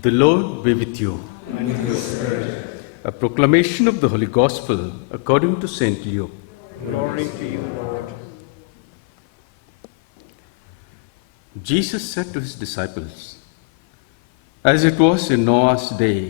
The Lord be with you. And with your spirit. A proclamation of the Holy Gospel according to St. Luke. Glory to you, Lord. Jesus said to his disciples, "As it was in Noah's day,